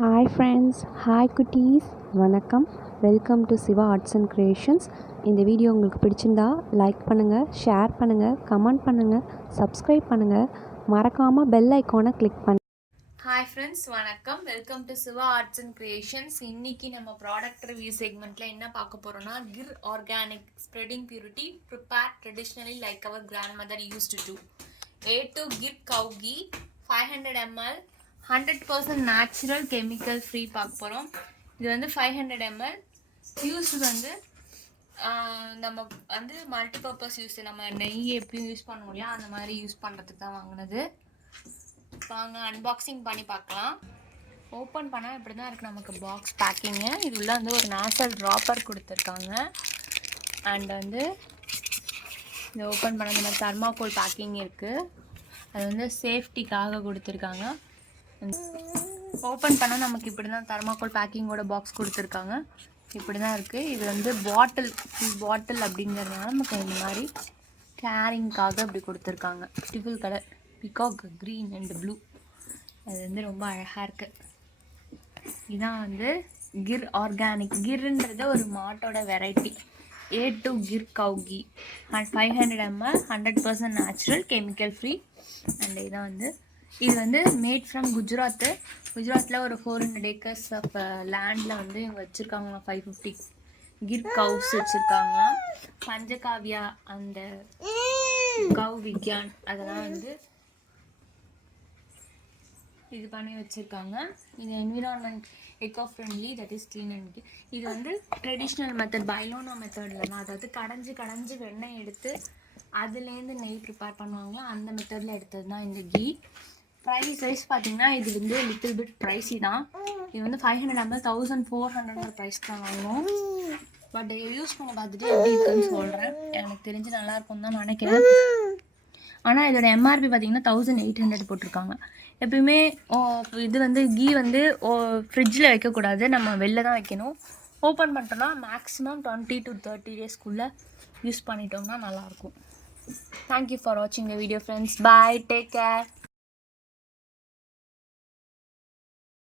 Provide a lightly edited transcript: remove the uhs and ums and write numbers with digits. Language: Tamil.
ஹாய் ஃப்ரெண்ட்ஸ், ஹாய் குட்டீஸ், வணக்கம். Welcome to Siva arts and creations. இந்த வீடியோ உங்களுக்கு பிடிச்சிருந்தா லைக் பண்ணுங்கள், ஷேர் பண்ணுங்கள், கமெண்ட் பண்ணுங்கள், சப்ஸ்கிரைப் பண்ணுங்கள், மறக்காமல் பெல் ஐக்கானை கிளிக் பண்ணுங்கள். ஹாய் ஃப்ரெண்ட்ஸ், வணக்கம். Welcome to Siva arts and creations. இன்னைக்கு நம்ம ப்ராடக்ட் ரிவ்யூ செக்மெண்ட்டில் என்ன பார்க்க போகிறோம்னா, Gir organic spreading purity prepare traditionally like our grandmother use to A2 Gir cow ghee 500 ml 100% natural chemical free பார்க்க போகிறோம். இது வந்து 500 ml யூஸ் வந்து நம்ம வந்து மல்டிபர்பஸ் யூஸ், நம்ம நெய் எப்பயும் யூஸ் பண்ணுவோம் இல்லையா, அந்த மாதிரி யூஸ் பண்ணுறதுக்கு தான் வாங்கினது. வாங்க அன்பாக்சிங் பண்ணி பார்க்கலாம். ஓப்பன் பண்ணால் இப்படி தான் இருக்குது நமக்கு பாக்ஸ் பேக்கிங்கு. இது உள்ள வந்து ஒரு நேசல் ட்ராப்பர் கொடுத்துருக்காங்க. அண்ட் வந்து இது ஓப்பன் பண்ண இந்த மாதிரி தர்மாக்கோல் பேக்கிங் இருக்குது. அது வந்து சேஃப்டிக்காக கொடுத்துருக்காங்க. ஓப்பன் பண்ணால் நமக்கு இப்படி தான் தர்மாக்கோல் பேக்கிங்கோட பாக்ஸ் கொடுத்துருக்காங்க. இப்படி தான் இருக்குது. இது வந்து பாட்டில் அப்படிங்கிறதுனால நமக்கு இந்த மாதிரி கேரிங்காக இப்படி கொடுத்துருக்காங்க. Beautiful colour peacock green and blue. அது வந்து ரொம்ப அழகாக இருக்குது. இதுதான் வந்து கிர் ஆர்கானிக். கிர்ன்றது ஒரு மாட்டோட variety. A2 Gir cow ghee 500 ml 100% natural chemical free. And இதான் வந்து இது வந்து மேட் ஃப்ரம் குஜராத்தில் ஒரு 400 acres ஆஃப் லேண்டில் வந்து இவங்க வச்சுருக்காங்க. 550 கிர் கவுஸ் வச்சுருக்காங்க. பஞ்சகாவியா அந்த கவ் விக்யான் அதெல்லாம் வந்து இது பண்ணி வச்சுருக்காங்க. இது environment echo friendly, that is clean and. இது வந்து ட்ரெடிஷ்னல் மெத்தட், பைலோனா மெத்தட்லலாம், அதாவது கடைஞ்சி வெண்ணெய் எடுத்து அதுலேருந்து நெய் ப்ரிப்பேர் பண்ணுவாங்களா, அந்த மெத்தடில் எடுத்தது தான் இந்த கீ. ப்ரைஸ் வைஸ் பார்த்தீங்கன்னா இது வந்து லிட்டில் பிட் ப்ரைஸி தான். இது வந்து 500 ml 1400 ப்ரைஸ் தான் வாங்கணும். பட் யூஸ் பண்ண பார்த்துட்டு எப்படி இருக்குன்னு சொல்கிறேன். எனக்கு தெரிஞ்சு நல்லாயிருக்கும்னு தான் நினைக்கிறேன். ஆனால் இதோட எம்ஆர்பி பார்த்தீங்கன்னா 1800 போட்டிருக்காங்க. எப்பயுமே இது வந்து கீ வந்து ஃப்ரிட்ஜில் வைக்கக்கூடாது, நம்ம வெளில தான் வைக்கணும். ஓப்பன் பண்ணிட்டோம்னா மேக்ஸிமம் 20 to 30 daysக்குள்ளே யூஸ் பண்ணிட்டோம்னா நல்லாயிருக்கும். தேங்க்யூ ஃபார் வாட்சிங் the video friends. Bye, take care.